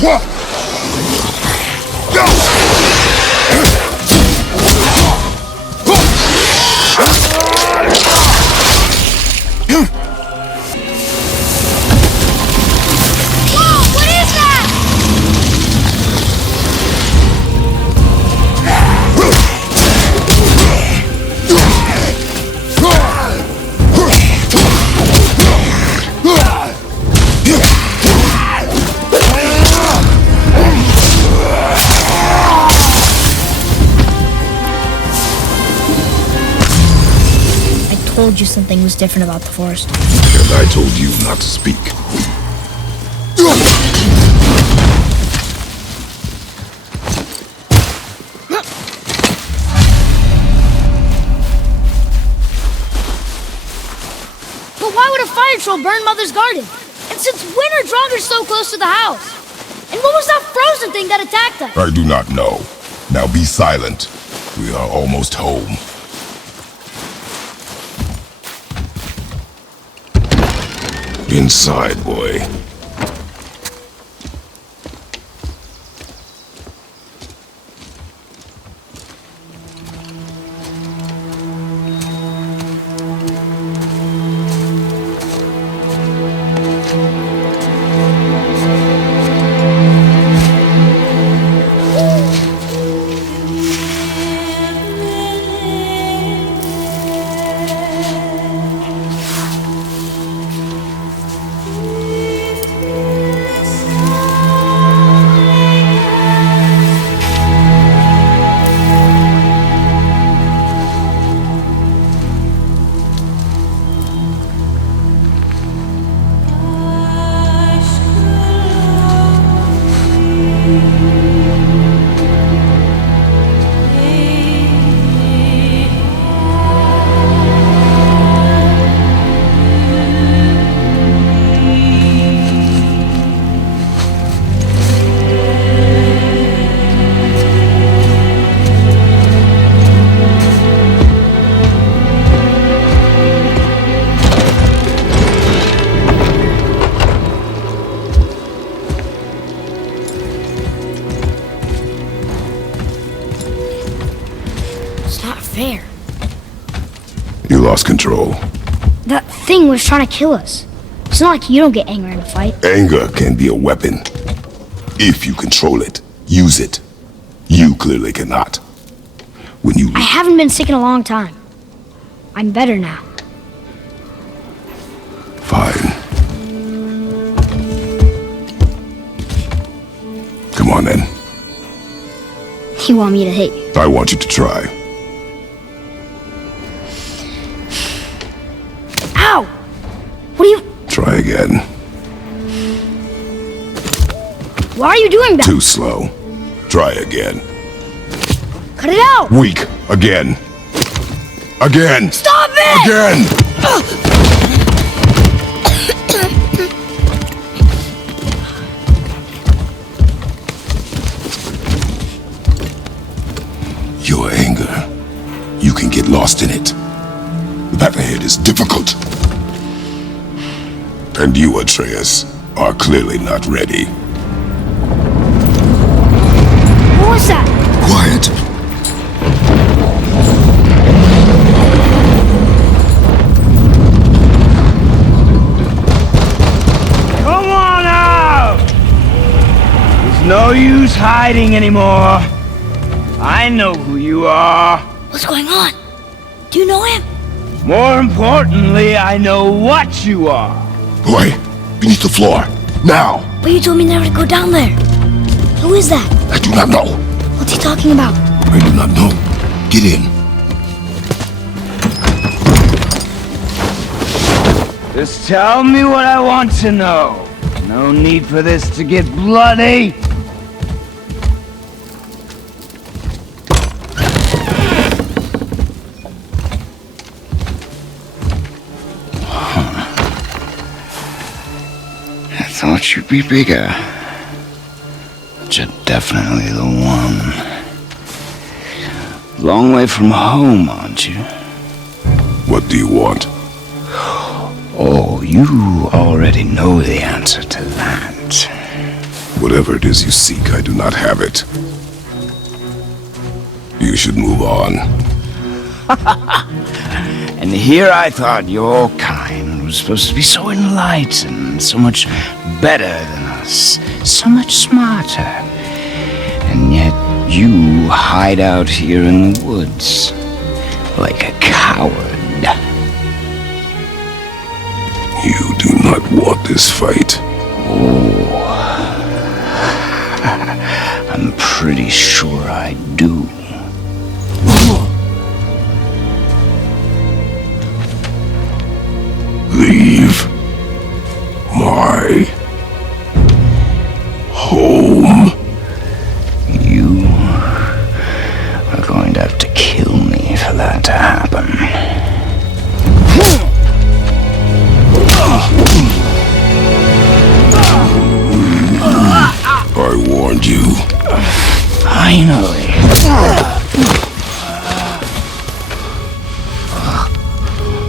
I told you something was different about the forest. And I told you not to speak. But why would a fire troll burn Mother's garden? And since when are Draugrs so close to the house? And what was that frozen thing that attacked us? I do not know. Now be silent. We are almost home. Inside, boy. Fair. You lost control. That thing was trying to kill us. It's not like you don't get angry in a fight. Anger can be a weapon. If you control it, use it. You clearly cannot. When you... I haven't been sick in a long time. I'm better now. Fine. Come on then. You want me to hit you? I want you to try. Ow! What are you... Try again. Why are you doing that? Too slow. Try again. Cut it out! Weak. Again. Again. Stop it! Again! Your anger. You can get lost in it. The path ahead is difficult. And you, Atreus, are clearly not ready. What was that? Quiet. Come on out! There's no use hiding anymore. I know who you are. What's going on? Do you know him? More importantly, I know what you are. Boy, beneath the floor. Now! But you told me never to go down there. Who is that? I do not know. What's he talking about? I do not know. Get in. Just tell me what I want to know. No need for this to get bloody. I thought you'd be bigger. But you're definitely the one. Long way from home, aren't you? What do you want? Oh, you already know the answer to that. Whatever it is you seek, I do not have it. You should move on. And here I thought your kind was supposed to be so enlightened, so much better than us, so much smarter. And yet you hide out here in the woods like a coward. You do not want this fight. Oh, I'm pretty sure I do. Leave my home. You are going to have to kill me for that to happen. I warned you. Finally.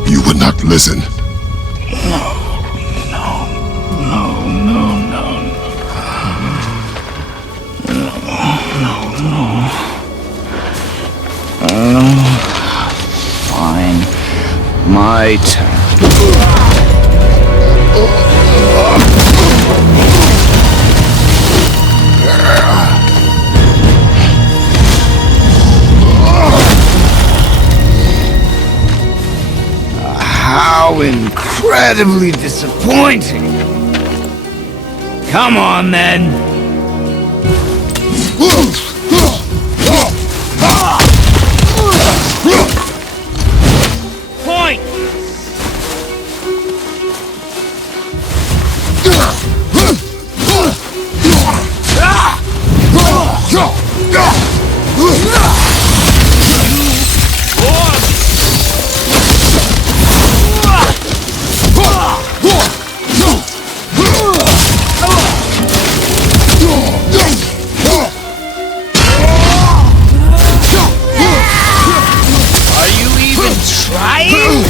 You would not listen. Fine. My turn. How incredibly disappointing. Come on, then. Point! Are you even trying?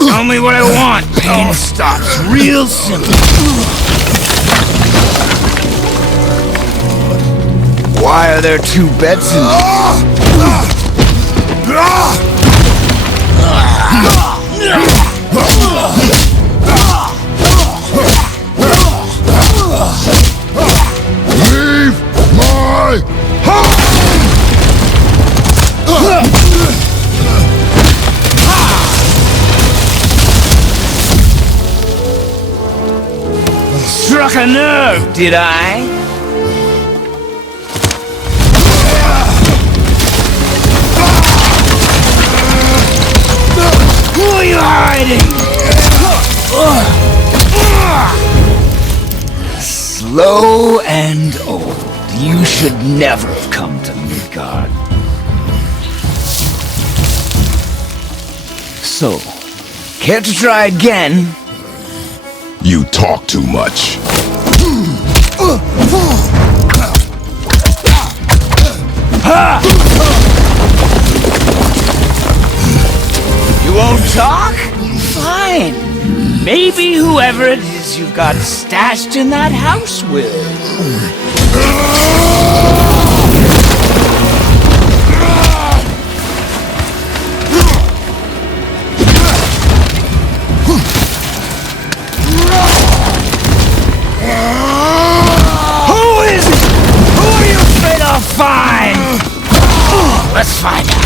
Tell me what I want. Pain stops real simple. Why are there two beds in Leave my home! Struck a nerve, did I? Who are you hiding? Slow and old. You should never have come to Midgard. So, care to try again? You talk too much. You won't talk? Fine. Maybe whoever it is you've got stashed in that house will. Who is it? Who are you afraid I'll find? Let's find out.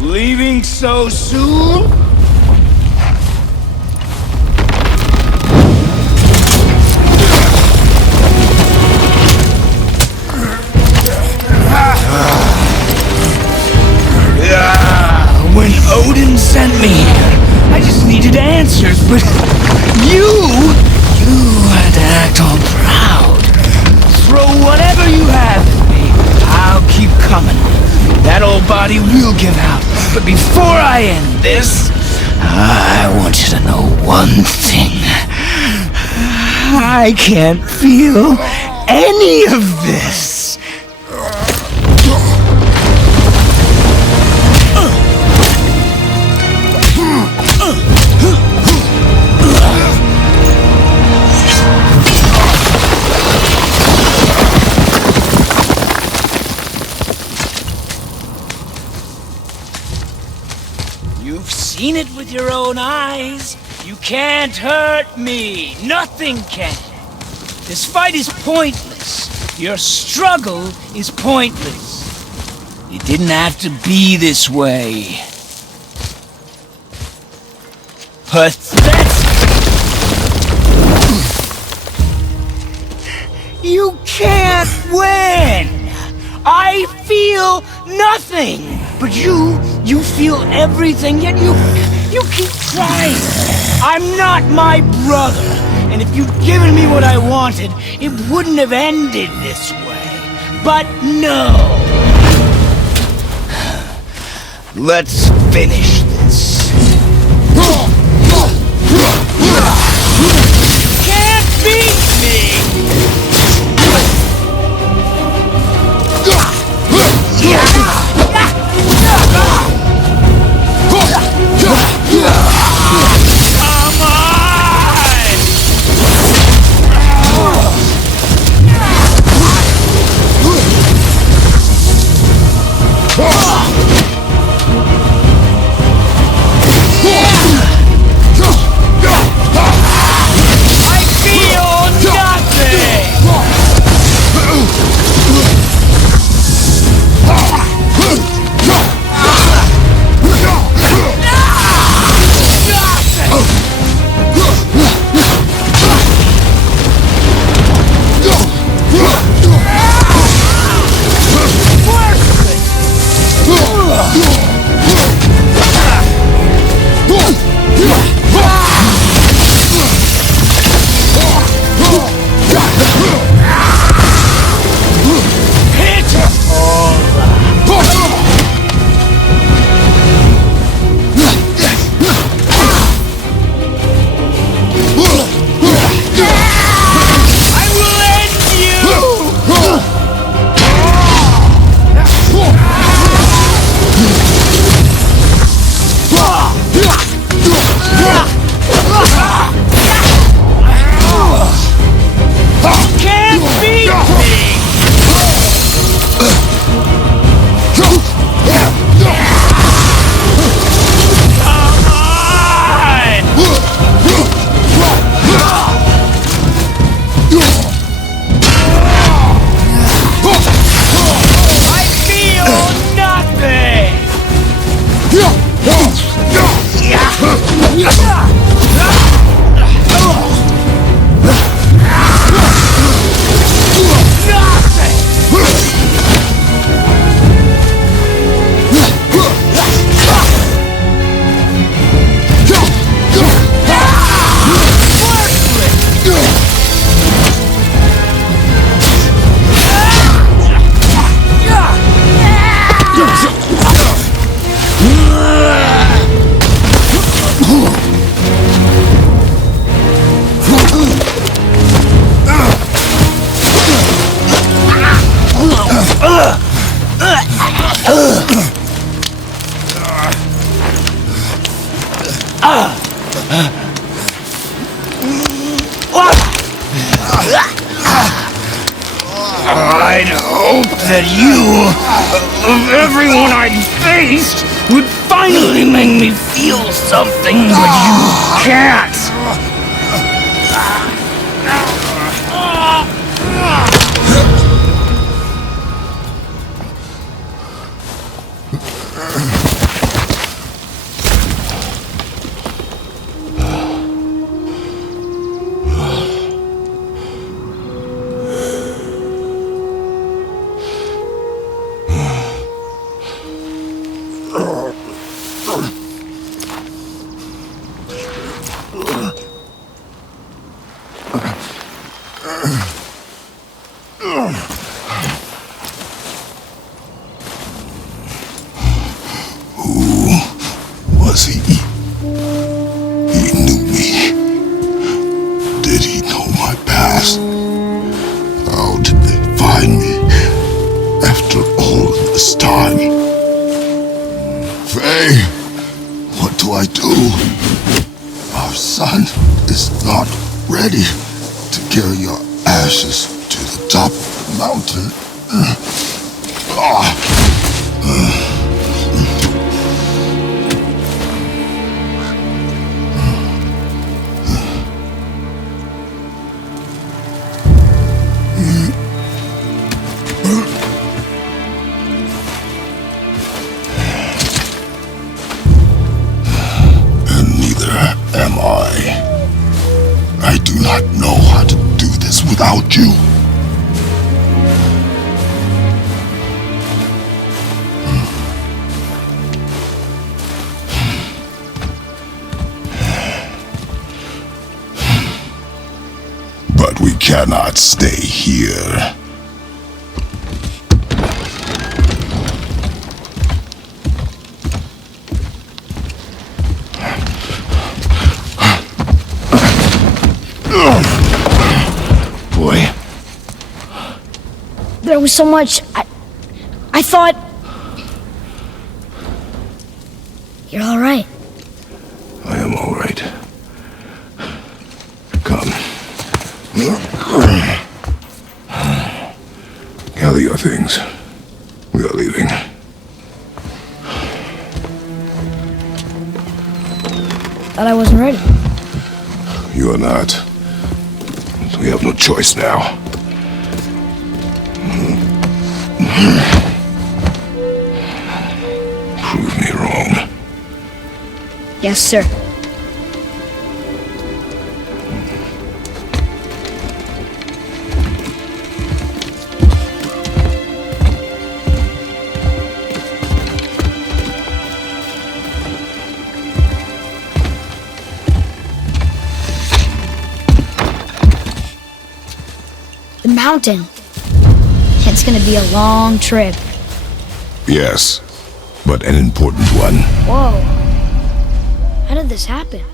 Leaving so soon? When Odin sent me here, I just needed answers, but you had to act all proud. Throw whatever you have at me. I'll keep coming. That old body will give out. But before I end this, I want you to know one thing. I can't feel any of this. You've seen it with your own eyes. You can't hurt me. Nothing can. This fight is pointless. Your struggle is pointless. It didn't have to be this way. But that's... You can't win! I feel nothing! But you feel everything, yet you keep trying. I'm not my brother, and if you'd given me what I wanted, it wouldn't have ended this way. But no! Let's finish this. Can't beat me! I'd hope that you, of everyone I'd faced, would finally make me feel something, but you can't. this time. Faye, what do I do? Our son is not ready to carry your ashes to the top of the mountain. And neither am I. I do not know how to do this without you. But we cannot stay here. Boy. There was so much. I thought. You're all right. I am all right. Come. Gather your things. We are leaving. Thought I wasn't ready. You are not. We have no choice now. Prove me wrong. Yes, sir. The mountain. It's gonna be a long trip. Yes, but an important one. Whoa. How did this happen?